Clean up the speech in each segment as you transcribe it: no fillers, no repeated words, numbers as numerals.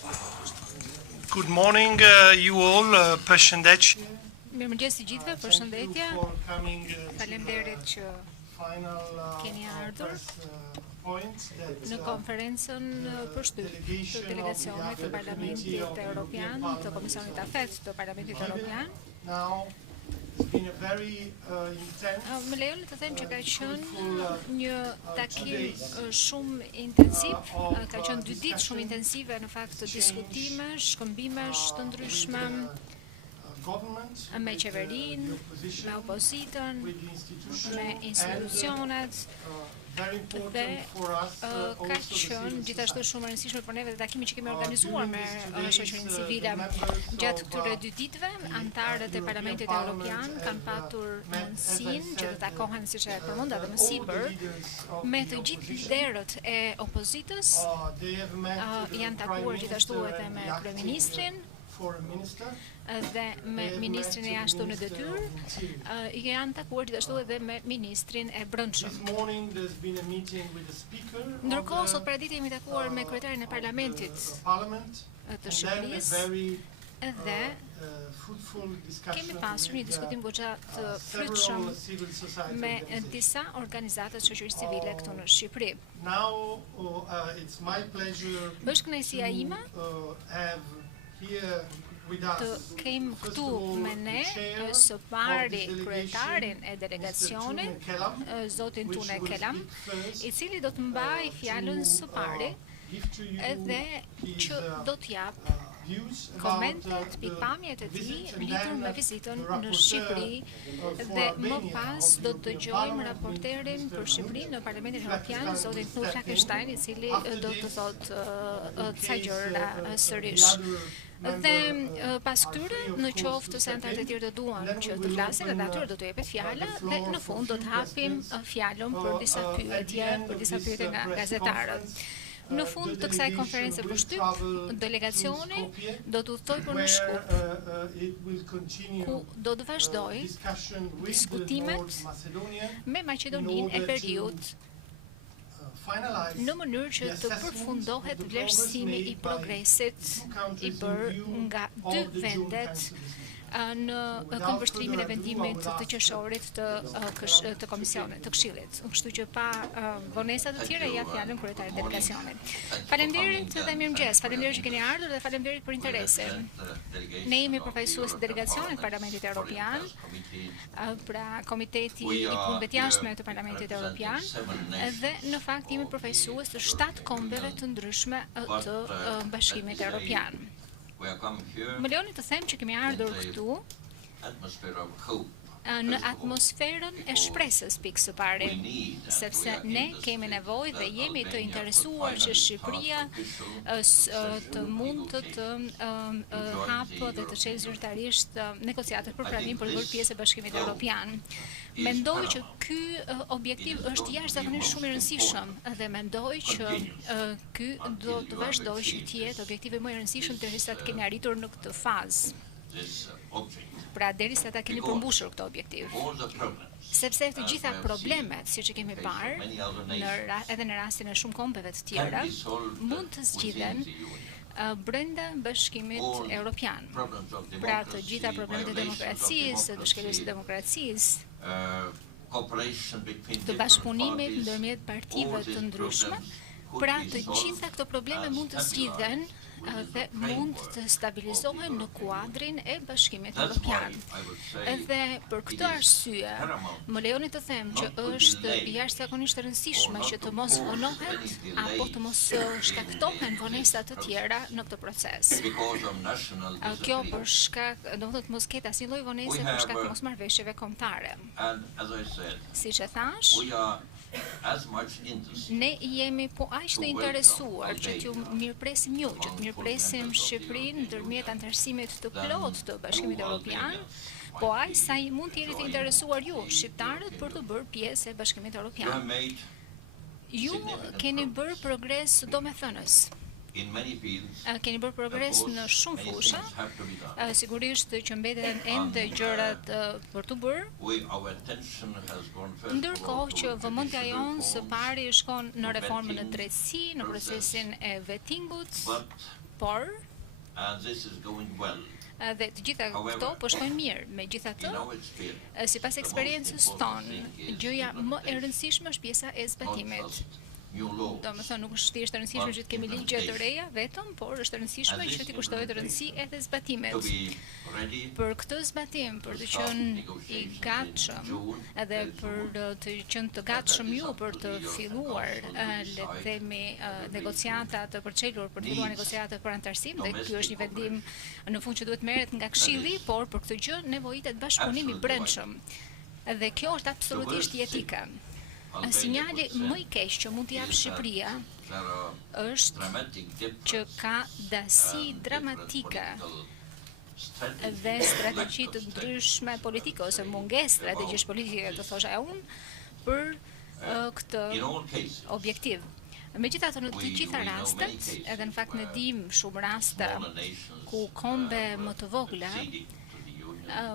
Good morning, you all. Përshëndetje. Mirëmëngjes të gjithëve, përshëndetje. Faleminderit që keni ardhur në konferencën përshtyp të delegacionit të Parlamentit Europian, të Komisionit Afet të Parlamentit Europian. Më lejoni të them që ka qenë një takim shumë intensiv, ka qenë 2 ditë shumë intensive në fakt të diskutimesh, shkëmbimesh të ndryshme me qeverinë, me opozitën, me institucionet. Dhe ka qenë gjithashtu shumë e rëndësishme për neve dhe takimi që kemi organizuar me shoqërinë civile. Gjatë këtyre 2 ditëve, antarët e Parlamentit Europian kanë patur mundësinë që të takohen, siç e përmenda dhe më sipër, me të gjithë liderët e opozitës, janë takuar gjithashtu edhe me kryeministrin dhe me ministrin e jashtëm në detyrë, janë takuar gjithashtu edhe me ministrin e brendshëm. Ndërkohë, sot paradite jemi takuar me kryetarin e Parlamentit të Shqipërisë dhe kemi pasur një diskutim goxha të frytshëm me disa organizata të shoqërisë civile këtu në Shqipëri. Është kënaqësia ime të kem këtu me ne së pari kryetarin e delegacionit, zotin Tunne Kelam, i cili do të mbaj fjalën së pari edhe që do të jap komentet, pikpamjet e tij lidhur me vizitën në Shqipëri dhe më pas do të dëgjojmë raporterin për Shqipërinë në Parlamentin Europian, zotin Tunne Kelam, i cili do të thotë ca gjëra sërish. Dhe pas këtyre, në qoftë se antarët e tjerë do duan që të flasin, edhe atyre do të jepet fjala dhe në fund do të hapim fjalën për disa pyetje nga gazetarët. Në fund të kësaj konferencë përshtyp, delegacioni do të udhtoj për në Shkup, ku do të vazhdoj diskutimet me Maqedoninë e Veriut në mënyrë që të përfundohet vlerësimi i progresit i bërë nga 2 vendet në këmbështrimin e vendimit të qershorit të komisionit, të këshillit. Kështu që pa vonesa të tjera ja fjalën kryetarit delegacionit. Faleminderit dhe mirëmëngjes. Faleminderit që keni ardhur dhe faleminderit për interesin. Ne jemi përfaqësues të delegacionit të Parlamentit Europian, pra Komiteti i Punëve të Jashtme të Parlamentit Europian, dhe në fakt jemi përfaqësues të 7 kombeve të ndryshme të Bashkimit Europian. Më lejoni të them që kemi ardhur këtu në atmosferën e shpresës pikë së pari, sepse ne kemi nevojë dhe jemi të interesuar që Shqipëria të mund të hapë dhe të çelë zyrtarisht negociatat për pranim për të bërë pjesë e Bashkimit Europian. Mendoj që ky objektiv është jashtëzakonisht shumë i rëndësishëm dhe mendoj që ky do të vazhdojë që të jetë objektivi më i rëndësishëm derisa të keni arritur në këtë fazë. Pra derisa ta keni përmbushur këtë objektiv. Sepse të gjitha problemet, siç e kemi parë, edhe në rastin e shumë kombeve të tjera, mund të zgjidhen brenda Bashkimit Europian. Pra të gjitha problemet e demokracisë, të shkeljes së demokracisë, të bashkëpunimit ndërmjet partive të ndryshme, pra të gjitha këto probleme mund të zgjidhen dhe mund të stabilizohen në kuadrin e Bashkimit Europian. Edhe për këtë arsye, më lejoni të them që është jashtëzakonisht e rëndësishme që të mos vonohet apo të mos shkaktohen vonesa të tjera në këtë proces. Kjo për shkak, domethënë të mos ketë asnjë lloj vonese për shkak të mosmarrëveshjeve kombëtare. Siç e thash, ne jemi po aq të interesuar që t'ju mirëpresim ju, që të mirëpresim Shqipërinë ndërmjet anëtarësimit të plotë të Bashkimit Europian, po aq sa mund të jeni të interesuar ju, shqiptarët, për të bërë pjesë e Bashkimit Europian. Ju keni bërë progres domethënës. Keni bërë progres në shumë fusha, sigurisht që mbeten ende gjërat për të bërë, ndërkohë që vëmendja jonë së pari shkon në reformën e drejtësisë, në procesin e vettingut, Por dhe të gjitha këto po shkojnë mirë. Megjithatë, sipas eksperiencës tonë, gjëja më e rëndësishme është pjesa e zbatimit. Do më thënë, nuk është thjesht e rëndësishme që të kemi ligje të reja vetëm, por është e rëndësishme që t'i kushtohet rëndësi edhe zbatimet. Për këtë zbatim, për të qenë i gatshëm edhe për të qenë të gatshëm ju për të filluar le të themi negociata të përçelur për të filluar negociata për antarësim, dhe ky është një vendim në fund që duhet merret nga Këshilli, por për këtë gjë nevojitet bashkëpunim i brendshëm. Dhe kjo është absolutisht jetike. Sinjali më i keq që mund t'i japë Shqipëria është që ka dasi dramatike dhe strategji të ndryshme politike ose mungesë strategjish politike, të thosha unë, për këtë objektiv. Megjithatë, në të gjitha rastet, edhe në fakt ne dim shumë raste ku kombe më të vogla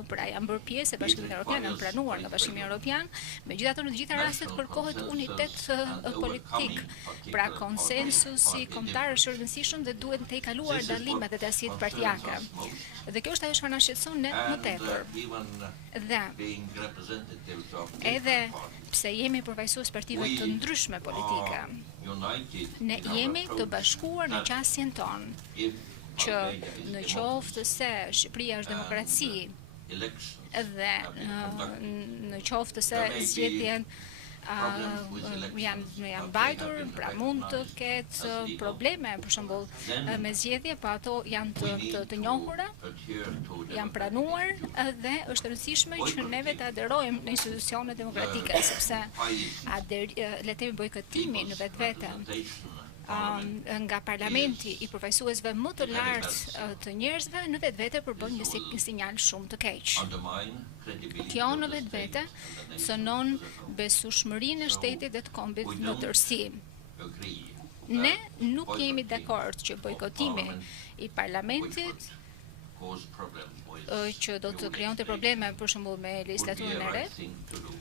pra janë bërë pjesë e Bashkimit Europian, janë pranuar nga Bashkimi Europian, megjithatë në të gjitha rastet kërkohet unitet politik, pra konsensusi kombëtar është i rëndësishëm dhe duhet të kaluar dallimet e tasiet partijake. Dhe kjo është ajo çfarë na shqetëson ne më tepër. Dhe edhe pse jemi përfaqësues partive të ndryshme politike, ne jemi të bashkuar në qasjen tonë që në qoftë se Shqipëria është demokraci dhe në qoftë se zgjedhjen janë mbajtur, pra mund të ketë probleme për shembull me zgjedhje, po ato janë të njohura, janë pranuar dhe është rëndësishme që neve të aderojmë në institucione demokratike, sepse le të themi bojkotimi në vetvete nga parlamenti i përfaqësuesve më të lartë të njerëzve në vetvete përbën një sinjal shumë të keq. Kjo në vetvete cënon besueshmërinë e shtetit dhe të kombit në tërësi. Ne nuk jemi dakord që bojkotimi i parlamentit që do të krijonte probleme për shembull me legjislaturën e re,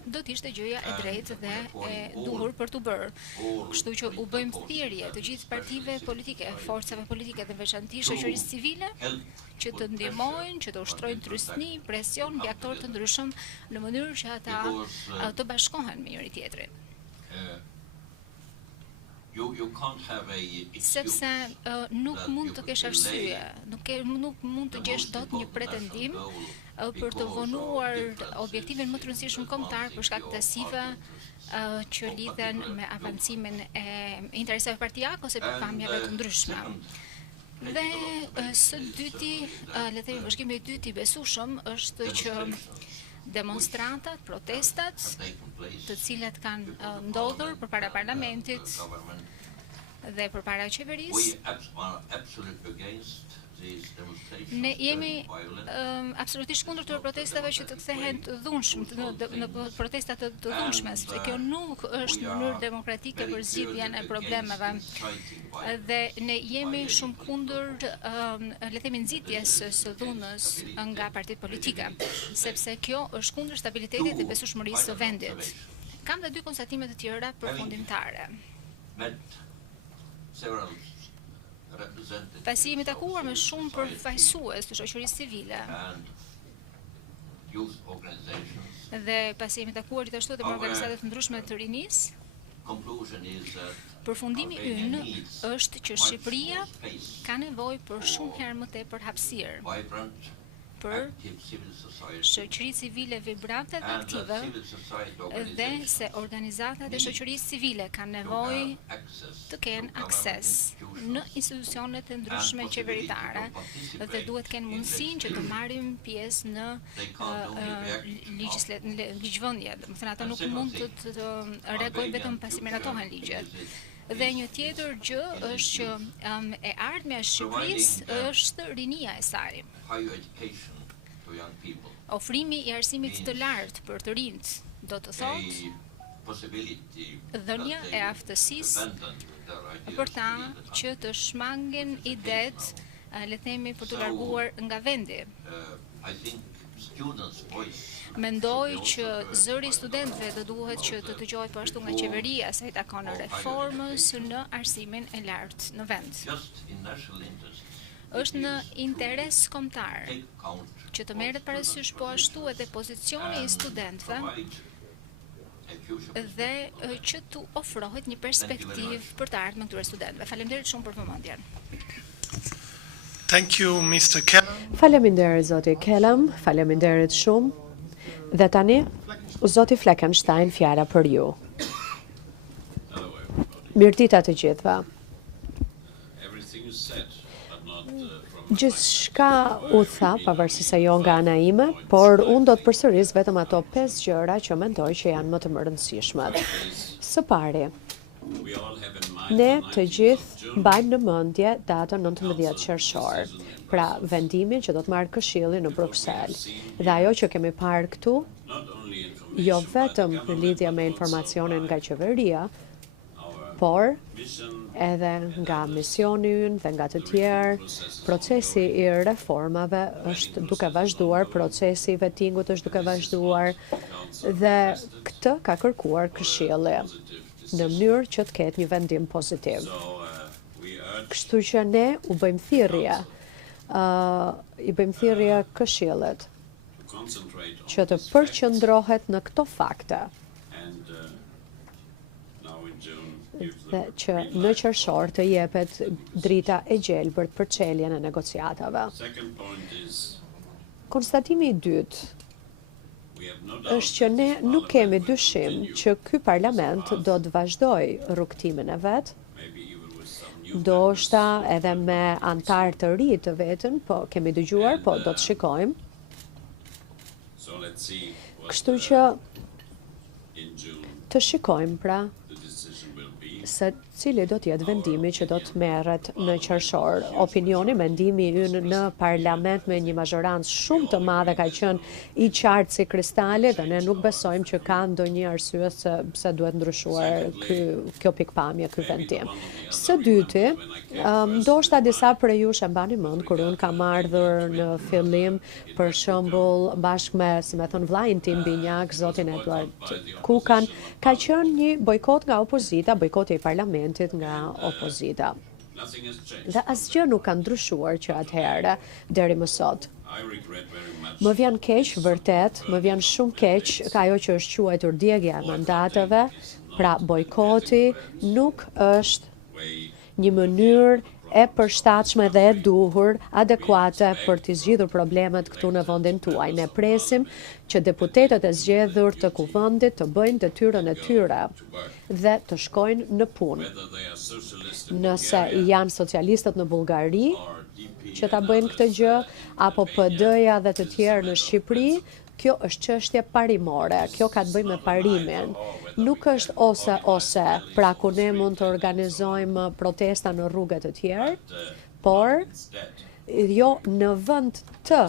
do të ishte gjëja e drejtë dhe e duhur për t'u bërë. Kështu që u bëjmë thirrje të gjithë partive politike, forcave politike dhe veçanërisht shoqërisë civile që të ndihmojnë, që të ushtrojnë trysni, presion mbi aktorë të ndryshëm në mënyrë që ata të bashkohen me njëri tjetrin. Sepse nuk mund të kesh arsye, nuk mund të gjesh dot një pretendim për të vonuar objektivin më të rëndësishëm kombëtar për shkak të tasive që lidhen me avancimin e interesave partijake ose përpamjeve të ndryshme. Dhe së dyti, le të themi bashkimi i dytë i besueshëm është që demonstrantat, protestat, të cilat kanë ndodhur përpara parlamentit dhe përpara qeverisë, ne jemi absolutisht kundër të protestave që të kthehen të dhunshme, në protesta të dhunshme, sepse kjo nuk është në mënyrë demokratike për zgjidhjen e problemeve. Dhe ne jemi shumë kundër, le të themi, nxitjes së dhunës nga partitë politike, sepse kjo është kundër stabilitetit dhe besueshmërisë së vendit. Kam dhe dy konstatime të tjera përfundimtare. Pasi jemi takuar me shumë përfaqësues të shoqërisë civile dhe pasi jemi takuar gjithashtu edhe me organizata të ndryshme të rinisë, përfundimi ynë është që Shqipëria ka nevojë për shumë herë më tepër hapësirë, për shoqëri civile vibrante dhe aktive, dhe se organizatat e shoqërisë civile kanë nevojë të kenë akses në institucionet e ndryshme qeveritare dhe duhet kenë mundësinë që të marrin pjesë në ligjvënie. Do të thënë ata nuk mund të reagojnë vetëm pasi miratohen ligjet. Dhe një tjetër gjë është që e ardhmja e Shqipërisë është rinia e saj. Ofrimi i arsimit të lartë për të rinjt do të thotë dhënia e aftësisë për ta që të shmangen idet, le të themi, për të larguar nga vendi. Mendoj që zëri i studentëve do duhet që të dëgjohet po ashtu nga qeveria sa i takon reformës në arsimin e lartë në vend. është në interes kombëtar që të merret parasysh po ashtu edhe pozicioni i studentëve dhe që tu ofrohet një perspektivë për të ardhmen këtyre studentëve. Faleminderit shumë për vëmendjen. Thank you, Mr. Kelam. Faleminderit zoti Kelam, faleminderit shumë. Dhe tani, zoti Fleckenstein, fjala për ju. Mirëdita të gjithëve. Gjithçka u tha, pavarësisht se jo nga ana ime, por unë do të përsëris vetëm ato 5 gjëra që mendoj që janë më të rëndësishme. Së pari, ne të gjithë mbajmë në mendje datën 19 qershor, pra vendimin që do të marrë Këshilli në Bruksel. Dhe ajo që kemi parë këtu, jo vetëm në lidhje me informacionin nga qeveria, por edhe nga misioni ynë dhe nga të tjerë, procesi i reformave është duke vazhduar, procesi i vettingut është duke vazhduar dhe këtë ka kërkuar Këshilli në mënyrë që të ketë një vendim pozitiv. Kështu që ne u bëjmë thirrje Këshillit që të përqendrohet në këto fakte dhe që në qershor të jepet drita e gjelbërt për çeljen e negociatave. Konstatimi i dytë është që ne nuk kemi dyshim që ky parlament do të vazhdojë rrugtimin e vet, ndoshta edhe me antar të ri të vetën, po kemi dëgjuar, po do të shikojmë. Kështu që të shikojmë pra se cili do t'jetë vendimi që do të merret në qershor. Opinioni, mendimi ynë në parlament me një majorancë shumë të madhe ka qenë i qartë si kristali dhe ne nuk besojmë që ka ndonjë arsye se duhet ndryshuar kjo pikpamje, ky vendim. Së dyti, ndoshta disa prej jush e mbani mend kur unë kam ardhur në fillim, për shembull, bashkë me, si më thon vllajin tim binjak, zotin Eduard Kukan, ka qenë një bojkot nga opozita, bojkoti i parlamentit nga opozita. Dhe asgjë nuk ka ndryshuar që atëherë deri më sot. Më vjen keq, vërtet, më vjen shumë keq ka ajo që është quajtur djegja e mandateve, pra bojkoti nuk është një mënyrë e përshtatshme dhe e duhur, adekuate për të zgjidhur problemet këtu në vendin tuaj. Ne presim që deputetët e zgjedhur të kuvendit të bëjnë detyrën e tyre dhe të shkojnë në punë. Nëse janë socialistët në Bullgari që ta bëjnë këtë gjë, apo PD-ja dhe të tjerë në Shqipëri, kjo është çështje parimore, kjo ka të bëjë me parimin. Nuk është ose, pra ku ne mund të organizojmë protesta në rrugët të tjerë, por jo në vend të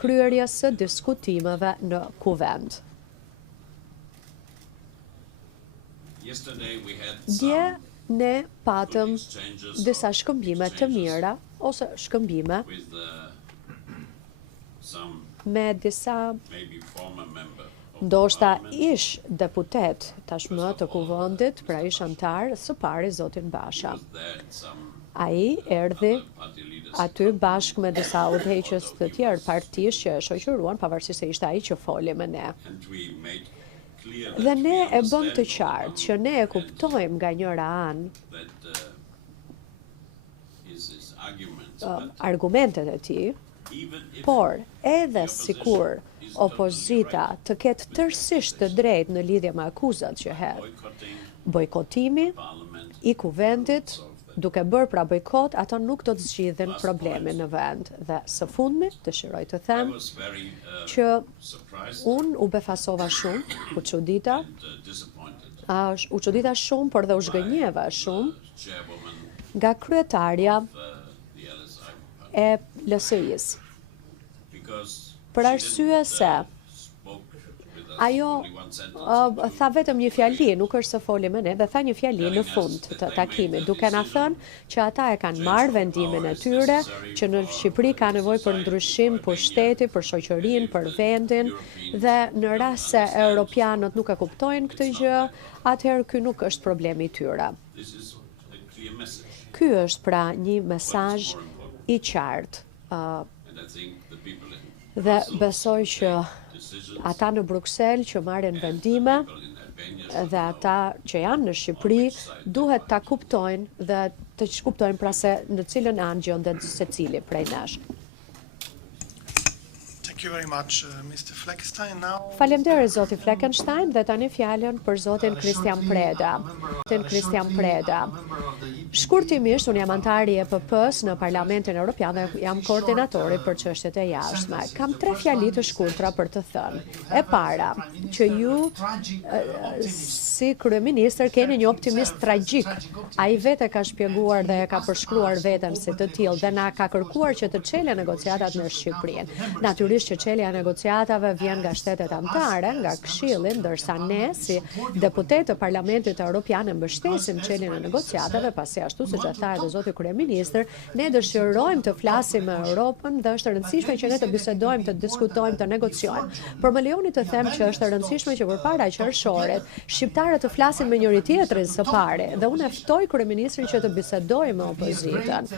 kryerjes së diskutimeve në kuvend. Dje ne patëm disa shkëmbime të mira, ose shkëmbime me disa ndoshta ish deputet tashmë të kuvendit, pra ish antar së pari zotin Basha. Ai erdhi aty bashkë me disa udhëheqës të tjerë partish që e shoqëruan, pavarësisht se ishte ai që foli me ne. Dhe ne e bëm të qartë që ne e kuptojmë nga njëra anë argumentet e tij, por edhe sikur opozita të ketë tërësisht të drejtë në lidhje me akuzat që hedh, bojkotimi i kuvendit, duke bërë pra bojkot, ato nuk do të zgjidhin problemin në vend. Dhe së fundmi, dëshiroj të them që unë u befasova shumë, u çudita shumë, por dhe u zgënjeva shumë nga kryetarja e LSI-s. Për arsye se ajo tha vetëm një fjali, nuk është se foli me ne, dhe tha një fjali në fund të takimit, duke na thënë që ata e kanë marrë vendimin e tyre, që në Shqipëri ka nevojë për ndryshim pushteti, për shoqërinë, për vendin, dhe në rast se europianët nuk e kuptojnë këtë gjë, atëherë ky nuk është problemi i tyre. Ky është pra një mesazh i qartë. Dhe besoj që ata në Bruksel që marrin vendime dhe ata që janë në Shqipëri duhet ta kuptojnë dhe të kuptojnë pra se në cilën anë gjendet secili prej nesh. Thank you very much, Mr. Fleckenstein. Now... Faleminderit zoti Fleckenstein dhe tani fjalën për zotin Kristian Preda. Shkurtimisht, unë jam antari e EPP-s në Parlamentin Europian dhe jam koordinatori për çështjet e jashtme. Kam 3 fjali të shkurtra për të thënë. E para, që ju si kryeministër keni një optimist tragjik. Ai vetë ka shpjeguar dhe ka përshkruar veten si të tillë dhe na ka kërkuar që të çelë negociatat në Shqipërinë. Natyrisht që çelja e negociatave vjen nga shtetet anëtare, nga Këshilli, ndërsa ne si deputetë të Parlamentit Europian mbështesim çeljen e negociatave, pasi ashtu siç e tha edhe zoti kryeministër, ne dëshirojmë të flasim me Europën dhe është e rëndësishme që ne të bisedojmë, të diskutojmë, të negociojmë. Por më lejoni të them që është e rëndësishme që përpara qershorit shqiptarët të flasin me njëri tjetrin së pari dhe unë e ftoj kryeministrin që të bisedojë me opozitën.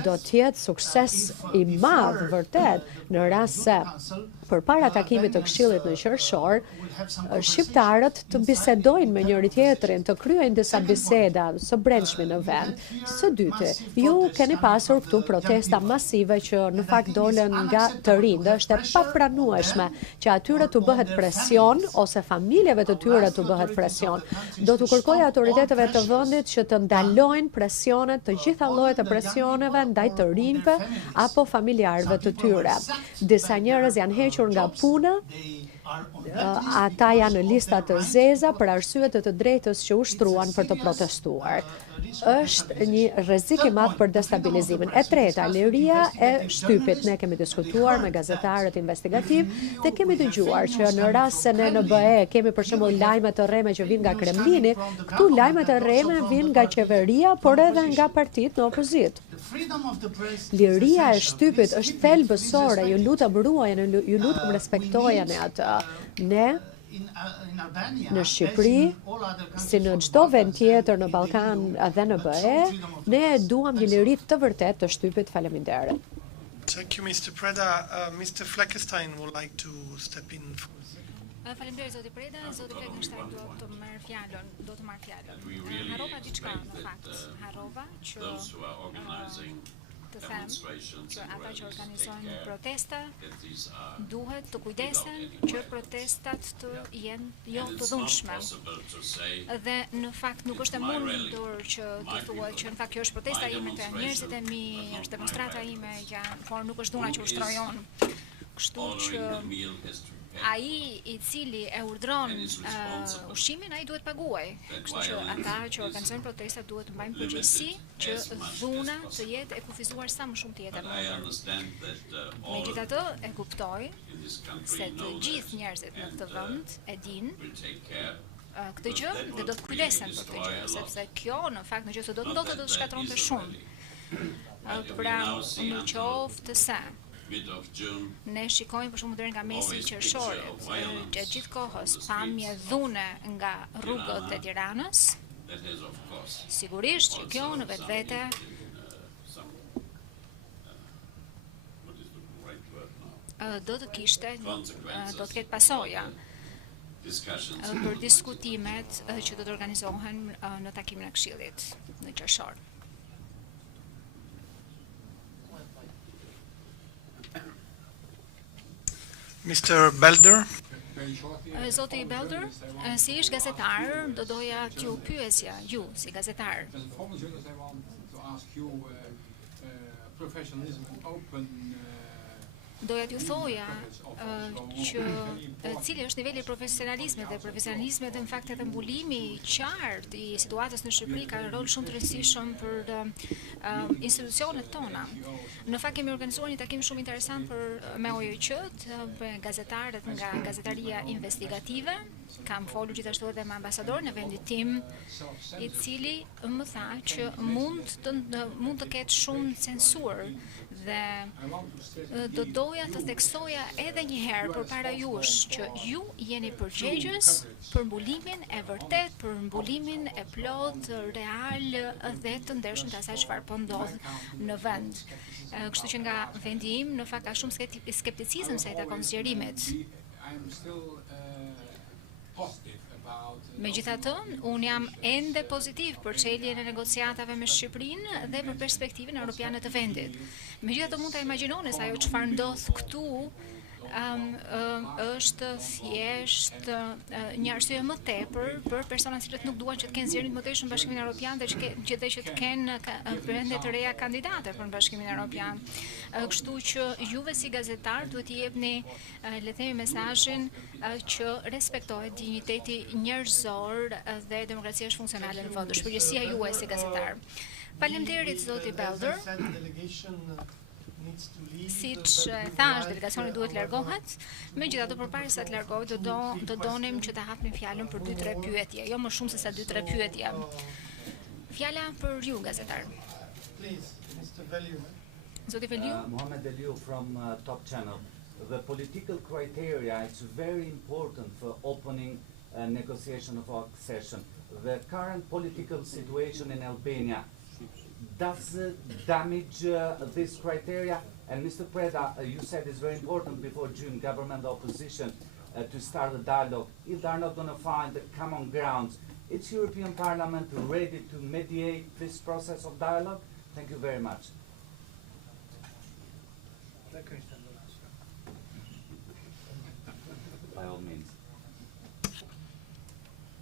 Do të jetë sukses i madh vërtet në rast se përpara takimit të Këshillit në qershor, shqiptarët të bisedojnë me njëri tjetrin, të kryejnë disa biseda së brendshme në vend. Së dyti, ju keni pasur këtu protesta masive që në fakt dolen nga të rinj, dhe është e papranueshme që atyre të bëhet presion ose familjeve të tyre të bëhet presion. Do të kërkoj autoriteteve të vendit që të ndalojnë presionet, të gjitha llojet e presioneve ndaj të rinjve apo familjarëve të tyre. Disa njerëz janë hequr nga puna, ata janë në lista të zeza për arsye të drejtës që ushtruan për të protestuar. Është një rrezik i madh për destabilizimin. E treta, liria e shtypit. Ne kemi diskutuar me gazetarët investigativ dhe kemi dëgjuar që në rast se ne në BE kemi për shembull lajme të rreme që vijnë nga Kremlini, këtu lajmet e rreme vijnë nga qeveria, por edhe nga partitë në opozitë. Liria e shtypit është thelbësore, ju lutem ruajeni, ju lutem respektojeni atë. Ne në Shqipëri, si në çdo vend tjetër në Ballkan dhe në BE, ne duam një liri të vërtet të shtypit. Faleminderit. Thank you, Mr. Preda. Mr. Fleckenstein would like to step in. Faleminderit zoti Preda, zoti Fleckenstein do të marr fjalën. Harrova diçka në fakt. Harrova që të them që ata që organizojnë protesta duhet të kujdesen që protestat të jenë jo të dhunshme. Dhe në fakt nuk është e mundur që të thuhet që në fakt kjo është protesta ime, të njerëzit e mi, është demonstrata ime, por nuk është dhuna që ushtrojon. Kështu që ai i cili e urdhron ushqimin, ai duhet paguaj. Kështu që ata që organizojnë protestat duhet të mbajnë përgjegjësi që dhuna të jetë e kufizuar sa më shumë të jetë e vogël. Megjithatë, e kuptoj se të gjithë njerëzit në këtë vend e dinë këtë gjë dhe do të kujdesen për këtë gjë, sepse kjo në fakt nëse do të ndodhte do të shkatronte shumë. Pra, në qoftë se ne shikojmë për shumë deri nga mesi i qershorit, gjatë gjithë kohës pamje dhune nga rrugët e Tiranës, sigurisht që kjo në vetvete do të kishte, do të ketë pasoja për diskutimet që do të organizohen në takimin e Këshillit në qershor. Mr. Belder. Zoti Belder, si ish gazetar, do doja t'ju pyesja, ju si gazetar. Doja t'ju thoja që cili është niveli i profesionalizmit dhe profesionalizmit dhe në fakt edhe mbulimi qartë i situatës në Shqipëri ka rol shumë të rëndësishëm për institucionet tona. Në fakt kemi organizuar një takim shumë interesant me OJQ-t, me gazetarët nga gazetaria investigative, Kam folur gjithashtu edhe me ambasadorin e vendit tim, i cili më tha që mund të ketë shumë censur dhe do doja të theksoja edhe një herë përpara jush që ju jeni përgjegjës për mbulimin e vërtet, për mbulimin e plot, real dhe të ndershëm të asaj çfarë po ndodh në vend. Kështu që nga vendi im në fakt ka shumë skepticizëm sa i takon zgjerimit. Megjithatë, unë jam ende pozitiv për çeljen e negociatave me Shqipërinë dhe për perspektivën europiane të vendit. Megjithatë, mund ta imagjinoni se ajo çfarë ndodh këtu është thjesht një arsye më tepër për persona që nuk duan që të kenë zgjerim të mëtejshëm në Bashkimin Evropian dhe që të kenë vende të reja kandidate për në Bashkimin Evropian. Kështu që juve si gazetar duhet i jepni le të themi mesazhin që respektohet dinjiteti njerëzor dhe demokracia është funksionale në vend. Shpërgjësia juaj si gazetar. Faleminderit zoti Belder. Siç thash, delegacioni duhet largohet. Megjithatë, përpara të largohet, do donim që ta hapnim fjalën për 2-3 pyetje, jo më shumë se sa 2-3 pyetje. Fjala për ju, gazetar. Zoti Veliu. Mohamed Veliu from Top Channel. The political criteria is very important for opening a negotiation of accession. The current political situation in Albania does damage this criteria? And Mr. Preda, you said it's very important before June, government opposition to start a dialogue. If they're not going to find the common grounds, is European Parliament ready to mediate this process of dialogue? Thank you very much. By all means.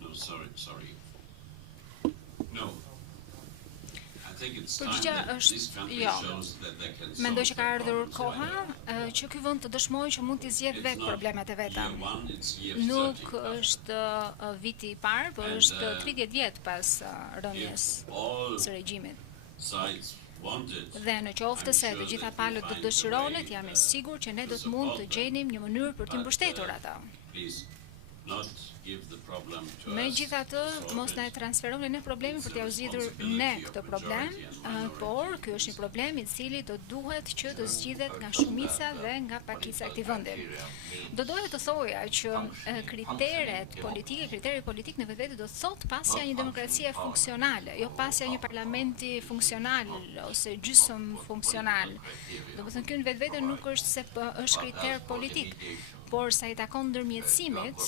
No, sorry. No. Përgjigja është jo. Mendoj që ka ardhur koha që ky vend të dëshmojë që mund të zgjidhë vetë problemet e veta. Nuk është viti i parë, por është 30 vjet pas rënies së regjimit. Dhe në qoftë se të gjitha palët do të dëshironet, jam e sigurt që ne do të mund të gjenim një mënyrë për t'i mbështetur ata. Megjithatë, mos na e transferoni ne problemin për t'ia zgjidhur ne këtë problem, por ky është një problem i cili do duhet që të zgjidhet nga shumica dhe nga pakica e këtij vendi. Do doja të thoja që kriteri politik në vetvete do thotë pasja një demokracie funksionale, jo pasja një parlamenti funksional ose gjysmë funksional. Domethënë ky në vetvete nuk është se është kriter politik, por sa i takon ndërmjetësimit,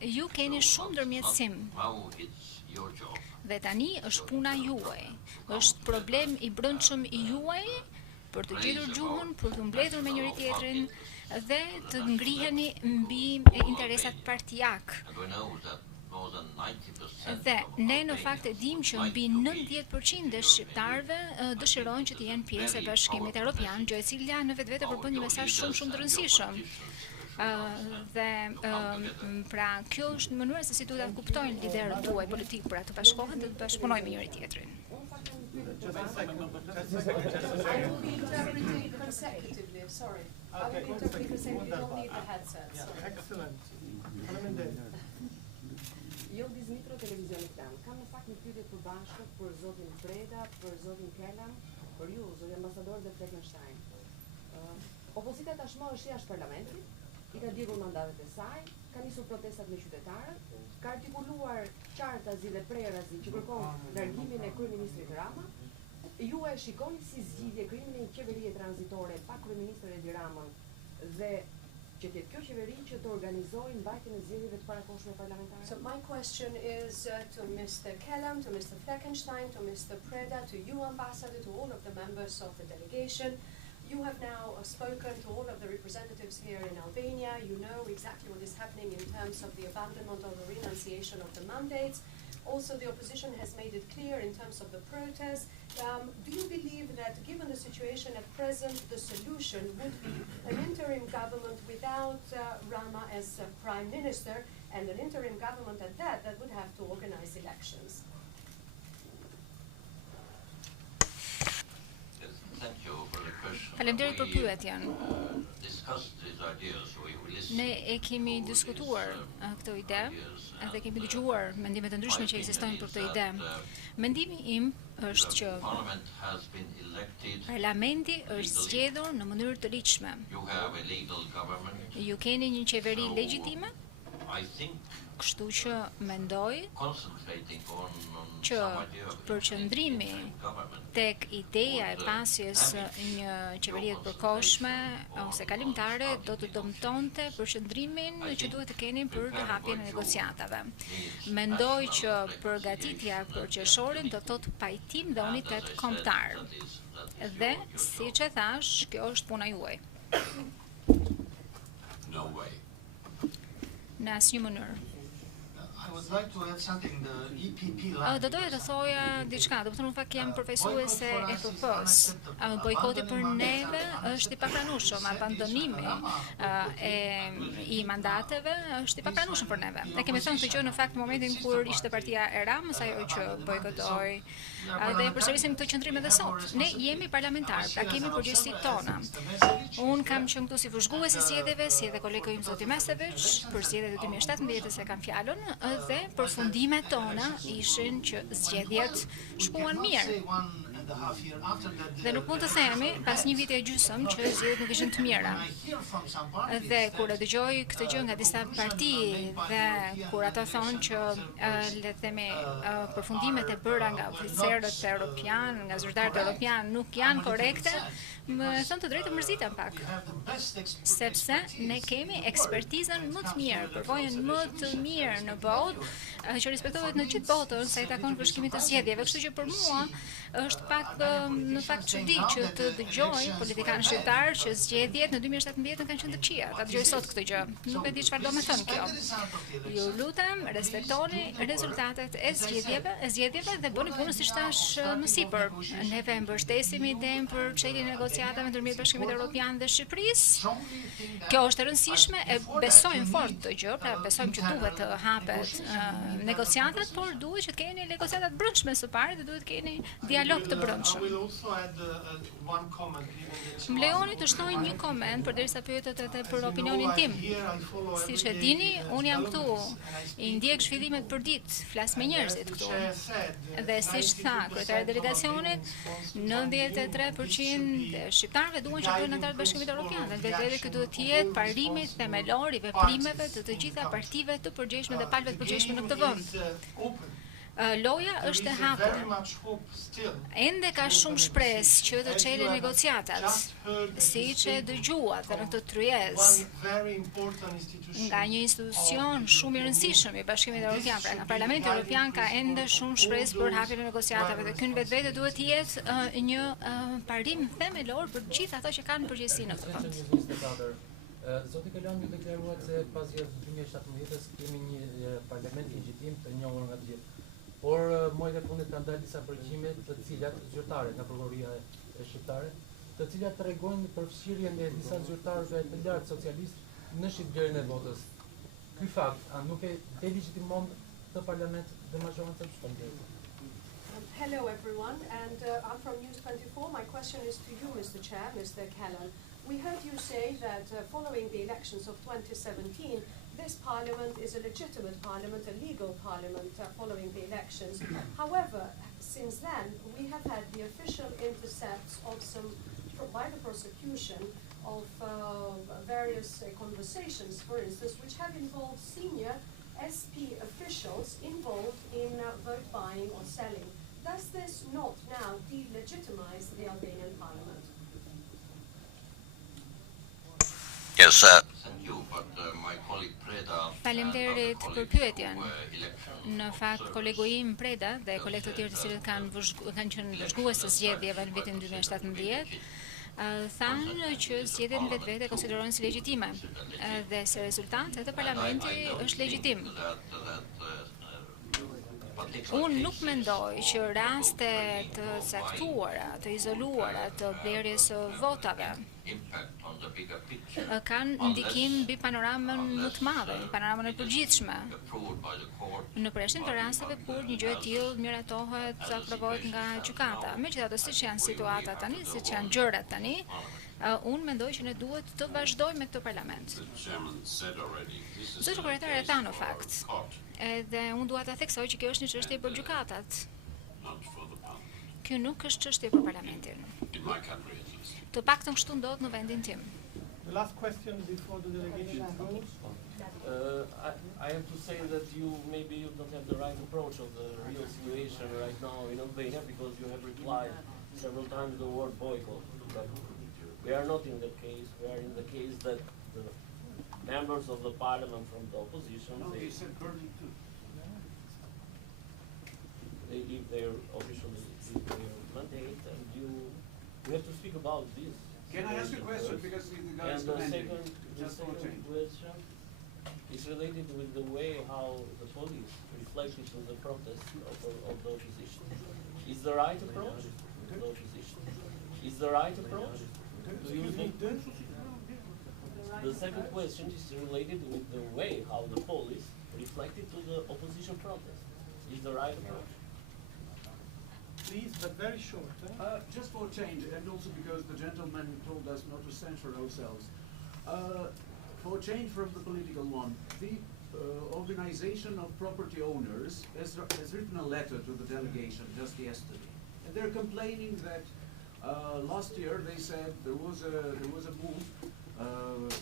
ju keni shumë ndërmjetësim. Dhe tani është puna juaj. Është problem i brendshëm i juaj për të gjetur gjuhën, për të mbledhur me njëri tjetrin dhe të ngriheni mbi interesat partijak. Dhe ne në fakt e dim që mbi 90% e shqiptarëve dëshirojnë që të jenë pjesë e Bashkimit Europian, gjë e cila në vetvete përbën një mesazh shumë të rëndësishëm. Pra kjo është mënyra se si duhet ta kuptojnë liderët tuaj politik për atë bashkohen dhe të bashkëpunojnë me njëri tjetrin. Jo Dizmitro televizionit tan. Kam në fakt një pyetje të përbashkët për zotin Preda, për zotin Kelam, për ju, zoti ambasador dhe Fleckenstein. Opozita tashmë është jashtë parlamentit, i ka djegur mandatet e saj, ka nisur protestat me qytetarët, ka artikuluar qartazi dhe prerazi që kërkon largimin e kryeministrit Rama. Ju e shikoni si zgjidhje krimin e një qeverie tranzitore pa kryeministrin Edi Ramën dhe që të jetë kjo qeveri që të organizojë mbajtjen e zgjedhjeve të parakohshme parlamentare? So my question is to Mr. Kelam, to Mr. Fleckenstein, to Mr. Preda, to you, Ambassador, to all of the members of the delegation. You have now spoken to all of the representatives here in Albania. You know exactly what is happening in terms of the abandonment or the renunciation of the mandates. Also, the opposition has made it clear in terms of the protests. Do you believe that, given the situation at present, the solution would be an interim government without Rama as prime minister, and an interim government at that would have to organize elections? Yes, thank you for the question. Faleminderit për pyetjen. Ne e kemi diskutuar këtë ide dhe kemi dëgjuar mendimet e ndryshme që ekzistojnë për këtë ide. Mendimi im është që Parlamenti është zgjedhur në mënyrë të ligjshme. Ju keni një qeveri legjitime, kështu që mendoj që përqendrimi tek ideja e pasjes një qeverie të përkohshme ose kalimtare do të dëmtonte përqendrimin që duhet të keni për të hapjen e negociatave. Mendoj që përgatitja për qershorin do të thotë pajtim dhe unitet kombëtar. Dhe siç e thash, kjo është puna juaj. Në asnjë mënyrë. Do doja të thoja diçka, do të thonë në fakt jam përfaqësuese e EPP-s. Bojkoti për neve është i papranueshëm, abandonimi i mandateve është i papranueshëm për neve. Ne kemi thënë këtë gjë në fakt në momentin kur ishte partia e Ramës ajo që bojkotoi. Dhe e përsërisim këtë qendrim edhe sot. Ne jemi parlamentar, pra kemi përgjegjësitë tona. Un kam qenë këtu si vëzhgues e zgjedhjeve, si edhe kolegu im zoti Mesevic, për zgjedhjet e 2017 se kam fjalën, dhe përfundimet tona ishin që zgjedhjet shkuan mirë. Dhe nuk mund të themi pas një viti e gjysmë që zgjedhjet nuk ishin të mira. Dhe kur e dëgjoj këtë gjë nga disa parti dhe kur ata thonë që le të themi përfundimet e bëra nga oficerët europian, nga zyrtarët europian nuk janë korrekte, më thënë të drejtë mërzitem pak. Sepse ne kemi ekspertizën më të mirë, përvojën më të mirë në botë, që respektohet në gjithë botën sa i takon përshkrimit të zgjedhjeve, kështu që për mua është pak në fakt çudi që të dëgjoj politikanë shqiptar që zgjedhjet në 2017 kanë qenë të këqija. Ta dëgjoj sot këtë gjë. Nuk e di çfarë do të thonë kjo. Ju lutem, respektoni rezultatet e zgjedhjeve dhe bëni punën siç thash më sipër. Neve mbështesim idenë për çeljen e negociatave ndërmjet Bashkimit Europian dhe Shqipërisë. Kjo është e rëndësishme, e besojmë fort këtë gjë, pra besojmë që duhet të hapet negociatat, por duhet që të keni negociatat brendshme së pari dhe duhet të keni dialog të brendshëm. Më lejoni të shtoj një koment përderisa pyetet edhe për opinionin tim. Siç e dini, unë jam këtu, i ndjek zhvillimet për ditë, flas me njerëzit këtu. Dhe siç tha kryetari i delegacionit, 93% e shqiptarëve duan që të bëhen anëtar të Bashkimit Europian. Dhe vetë ky duhet të jetë parimi themelor i veprimeve të të gjitha partive të përgjegjshme dhe palëve të përgjegjshme në këtë vend. Loja është e hapur. Ende ka shumë shpresë që të çelë negociatat, siç e dëgjuat në këtë tryezë nga një institucion shumë i rëndësishëm i Bashkimit Europian, pra nga Parlamenti Europian ka ende shumë shpresë për hapjen e negociatave dhe ky vetvete duhet të jetë një parim themelor për të gjithë ato që kanë përgjegjësi në këtë vend. Zoti Kelam ju deklaruat se pas zgjedhjeve 2017 kemi një parlament legjitim të njohur nga të gjithë. Por muajt e fundit kanë dalë disa përgjigje të cilat zyrtare nga prokuroria e shqiptare, të cilat tregojnë për fshirjen e disa zyrtarëve të lartë socialistë në shitblerjen e votës. Ky fakt nuk e delegitimon këtë parlament dhe majorancën shpëndetare. Hello everyone, and I'm from News 24. My question is to you, Mr. Chair, Mr. Kelam. We heard you say that following the elections of 2017, this parliament is a legitimate parliament, a legal parliament following the elections. However, since then, we have had the official intercepts of by the prosecution of various conversations, for instance, which have involved senior SP officials involved in vote buying or selling. Does this not now delegitimize the Albanian parliament? Yes, thank you, but my colleague Preda. Faleminderit për pyetjen. Në fakt, kolegu im Preda dhe kolegët të tjerë të cilët kanë qenë vëzhgues të zgjedhjeve në vitin 2017, thanë që zgjedhjet në vetvete konsiderohen si legjitime dhe se rezultati i parlamenti është legjitim. Unë nuk mendoj që raste të caktuara, të izoluara të blerjes së votave kanë ndikim mbi panoramën më të madhe, panoramën e përgjithshme. Në përjashtim të rasteve kur një gjë e tillë miratohet, aprovohet nga gjykata. Megjithatë, siç janë situatat tani, siç janë gjërat tani, unë mendoj që ne duhet të vazhdojmë me këtë parlament. Zoti kryetari e tha në fakt, edhe unë dua ta theksoj që kjo është një çështje për gjykatat. Kjo nuk është çështje për parlamentin. Të paktën kështu ndodh në vendin tim. The last question before the delegation goes. I have to say that maybe you don't have the right approach of the real situation right now in Albania because you have replied several times the word boycott. But we are not in that case. We are in the case that the members of the parliament from the opposition, they leave their officially their mandate, and we have to speak about this. Can I ask you a question? Because the guy is second question is related with the way how the police reflected to the protest of the opposition. Is the right approach to the opposition? Is the right approach to use the second question is related with the way how the police reflected to the opposition protest. Is the right approach? Please, but very short. Just for change, and also because the gentleman told us not to censor ourselves. For change from the political one, the organization of property owners has written a letter to the delegation just yesterday, and they're complaining that last year they said there was a move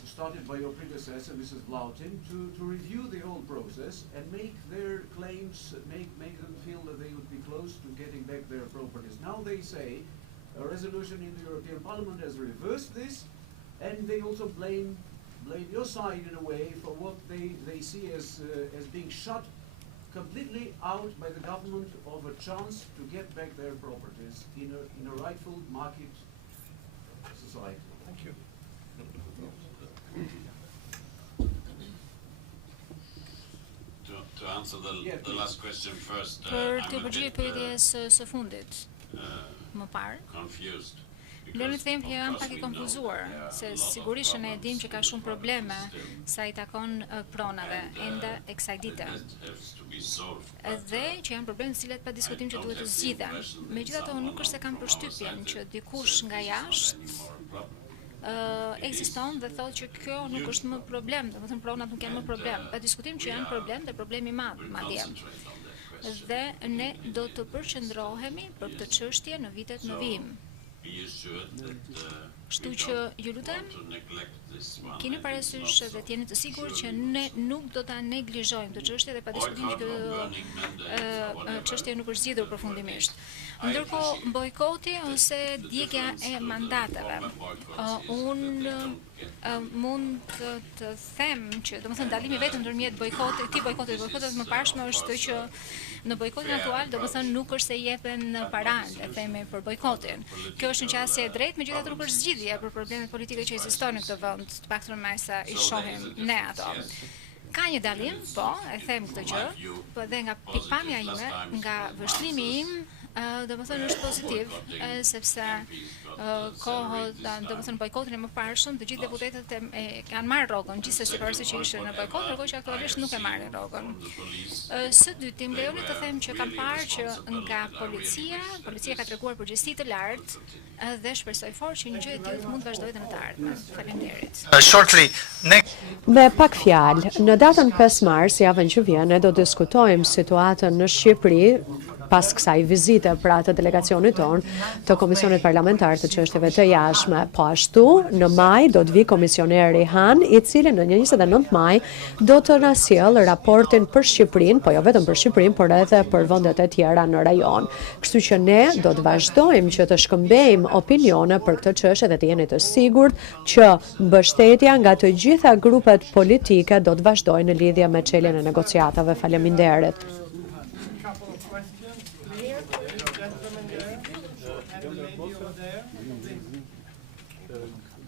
started by your predecessor, Mrs. Blautin, to review the whole process and make their claims, make them feel that they would be close to getting back their properties. Now they say a resolution in the European Parliament has reversed this, and they also blame your side in a way for what they see as being shut completely out by the government of a chance to get back their properties in a rightful market society. Thank you. To answer the last question first, Për të I'm a përgjigje bit pyetjes së fundit, më parë, confused. le të them që jam pak i konfuzuar, se sigurisht ne e dim që ka shumë probleme sa i takon pronave ende e kësaj dite. Dhe që janë probleme të cilat pa diskutim që duhet të zgjidhen. Megjithatë, unë nuk është se kam përshtypjen që dikush nga jashtë ekziston dhe thotë që kjo nuk është më problem, domethënë pronat nuk janë më problem. Pa diskutim që janë problem dhe problemi i madh madje. Dhe ne do të përqendrohemi për këtë çështje në vitet në vijim. Kështu që ju lutem, keni parasysh dhe jeni të sigurt që ne nuk do ta neglizhojmë këtë çështje dhe pa diskutim që kjo çështje nuk është zgjidhur përfundimisht. Ndërkohë, bojkoti ose djegja e mandateve, unë mund të them që, domethënë, dalimi vetëm ndërmjet këtij bojkoti dhe bojkotet më parshme është që në bojkotin aktual, domethënë, nuk është se jepen paranë, e themi, për bojkotin. Kjo është një qasje e drejtë, megjithatë nuk është zgjidhje për problemet politike që ekzistojnë në këtë vend, të paktën me sa i shohim ne ato. Ka një dalim, po, e them këtë gjë, po dhe nga pikpamja ime, nga vështrimi im, domethënë është pozitiv, sepse kohët, domethënë bojkotin e mëparshëm, të gjithë deputetët kanë marrë rrogën, gjithsesi pavarësisht që ishte në bojkot, ndërkohë që aktualisht nuk e marrin rrogën. Së dyti, më lejoni të them që kam parë që nga policia ka treguar përgjegjësi të lartë dhe shpresoj fort që një gjë e tillë mund të vazhdojë edhe në të ardhmen. Faleminderit. Shortly, Me pak fjalë, në datën 5 mars, javën që vjen, ne do diskutojmë situatën në Shqipëri pas kësaj vizite pra të delegacionit tonë të Komisionit Parlamentar të Çështjeve të Jashtme. Po ashtu, në maj do të vi komisioneri Han, i cili në 29 maj do të na sjellë raportin për Shqipërinë, po jo vetëm për Shqipërinë, por edhe për vendet e tjera në rajon. Kështu që ne do të vazhdojmë që të shkëmbejmë opinione për këtë çështje dhe të jeni të sigurt që mbështetja nga të gjitha grupet politike do të vazhdojnë në lidhje me çeljen e negociatave. Faleminderit.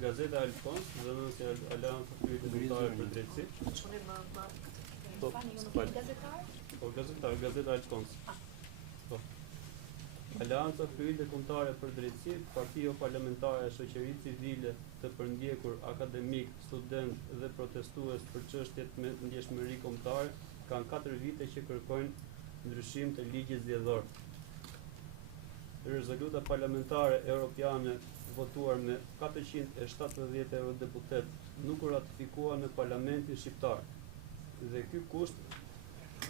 Gazeta Alfons, zënësi Aleanca Kryetare për Drejtësi. Po, gazetar Alfons. Po. Aleanca Plurale Kombëtare për Drejtësi, Partia Parlamentare e Shoqërisë Civile të përndjekur akademik, student dhe protestues për çështjet me ndjeshmëri kombëtare kanë 4 vite që kërkojnë ndryshim të ligjit zgjedhor. Rezoluta parlamentare europiane votuar me 470 eurodeputet nuk u ratifikua në Parlamentin Shqiptar dhe ky kusht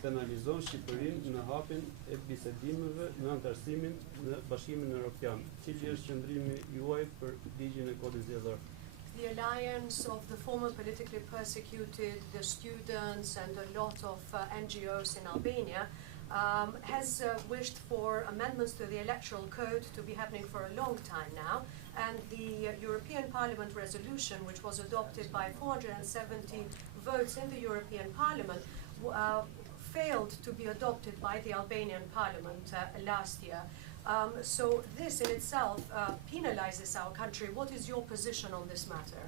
penalizon Shqipërinë në hapjen e bisedimeve në antarësimin në Bashkimin Evropian. Cili është qëndrimi juaj për ligjin e kodit zgjedhor? The alliance of the former politically persecuted, the students and a lot of NGOs in Albania has wished for amendments to the electoral code to be happening for a long time now, and the European Parliament resolution, which was adopted by 470 votes in the European Parliament, failed to be adopted by the Albanian Parliament last year. So this in itself penalizes our country. What is your position on this matter?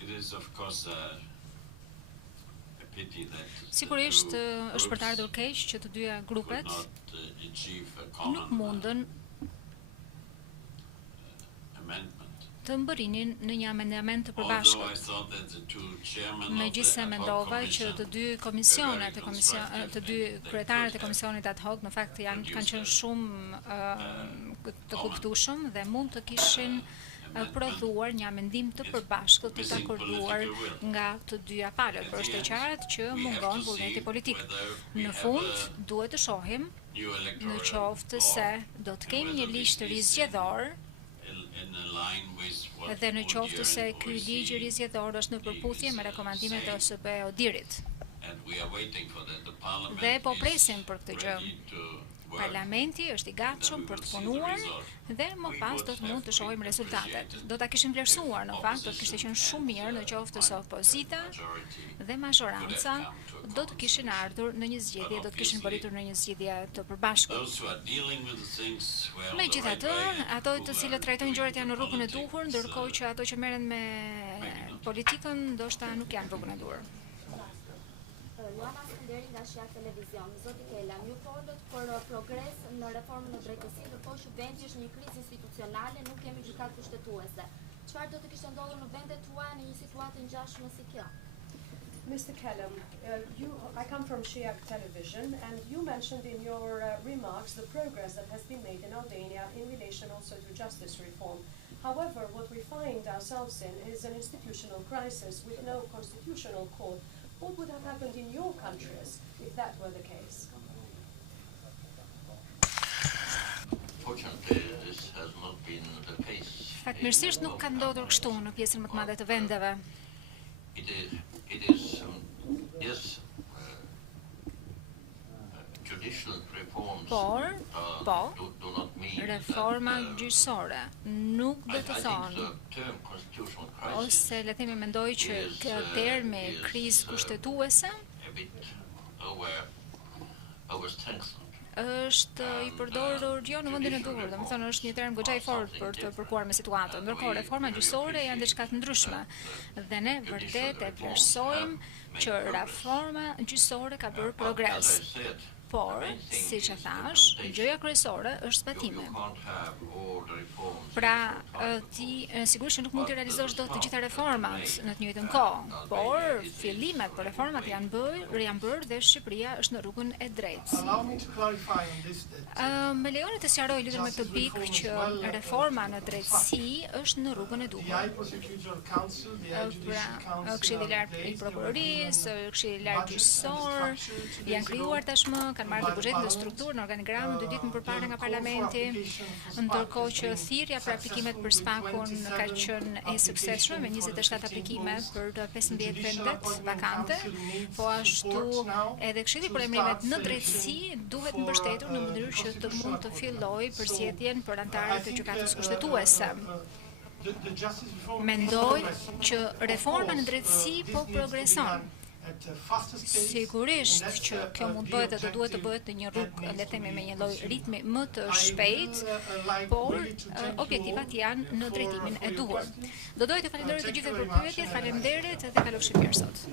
It is of course a pity that Sigurisht është për të ardhur keq që të dyja grupet nuk mundën të mbërrinin në një amendament të përbashkët. Megjithse mendova që të dy komisionet, të dy kryetarët e komisionit ad hoc në fakt kanë qenë shumë të kuptueshëm dhe mund të kishin prodhuar një amendim të përbashkët të akorduar nga të dyja palët, por është e qartë që mungon vullneti politik. Në fund, duhet të shohim në qoftë se do të kemi një ligj të ri zgjedhor dhe në qoftë se ky ligj i ri zgjedhor është në përputhje me rekomandimet e OSBE-ODIR-it. Dhe po presim për këtë gjë. Parlamenti është i gatshëm për të punuar dhe më pas do të mund të shohim rezultatet. Do ta kishim vlerësuar, në fakt do të kishte qenë shumë mirë në qoftë se opozita dhe majoranca do të kishin ardhur në një zgjedhje, do të kishin bërritur në një zgjedhje të përbashkët. Megjithatë, ato të cilët trajtojnë gjërat janë në rrugën e duhur, ndërkohë që ato që merren me politikën ndoshta nuk janë rrugën e duhur. Nga Shqia Televizion, Zoti Kelam, ju folët për progres në reformën e drejtësisë, ndërkohë që vendi është një krizë institucionale, nuk kemi gjykatë kushtetuese. Çfarë do të kishte ndodhur në vendet tuaja në një situatë ngjashme si kjo? Mr. Kelam, I come from Shqia Television, and you mentioned in your remarks the progress that has been made in Albania in relation also to justice reform. However, what we find ourselves in is an institutional crisis with no constitutional court. What would have happened in your countries if that were the case? Fortunately, this has not been the case. Fatmirësisht nuk ka ndodhur kështu në pjesën më të madhe të vendeve. It is yes, judicial reforms. Do not mean reforma gjyqësore nuk do të thonë ose le të themi mendoj që termi krizë kushtetuese është i përdorur jo në vendin e duhur, domethënë është një term goxha i fortë për të përkuar me situatën. Ndërkohë reforma gjyqësore janë diçka të ndryshme dhe ne vërtet e vlerësojmë që reforma gjyqësore ka bërë progres. Por, siç e thash, gjëja kryesore është zbatimi. Pra, ti sigurisht që nuk mund të realizosh dot të gjitha reformat në të njëjtën kohë, por fillimet për reformat janë bërë dhe Shqipëria është në rrugën e drejtë. Më lejoni të sqaroj lidhur me këtë pikë që reforma në drejtësi është në rrugën e duhur. Pra, Këshilli i Lartë i Prokurorisë, Këshilli i Lartë gjyqësor janë krijuar tashmë, kanë marrë buxhetin dhe strukturën në organigram 2 ditë më përpara nga Parlamenti, ndërkohë që thirrja për aplikimet për spakun ka qenë e suksesshme me 27 aplikime për 15 vendet vakante, po ashtu edhe Këshilli për emrimet në drejtësi duhet mbështetur në mënyrë që të mund të fillojë përzgjedhjen për anëtarët e gjykatës kushtetuese. Mendoj që reforma në drejtësi po progreson. Sigurisht që kjo mund bëhet dhe duhet të bëhet në një rrugë, le të themi me një lloj ritmi më të shpejt, por objektivat janë në drejtimin e duhur. Do doja të falenderoj të gjithëve për pyetjet, faleminderit dhe kalofshi mirë sot.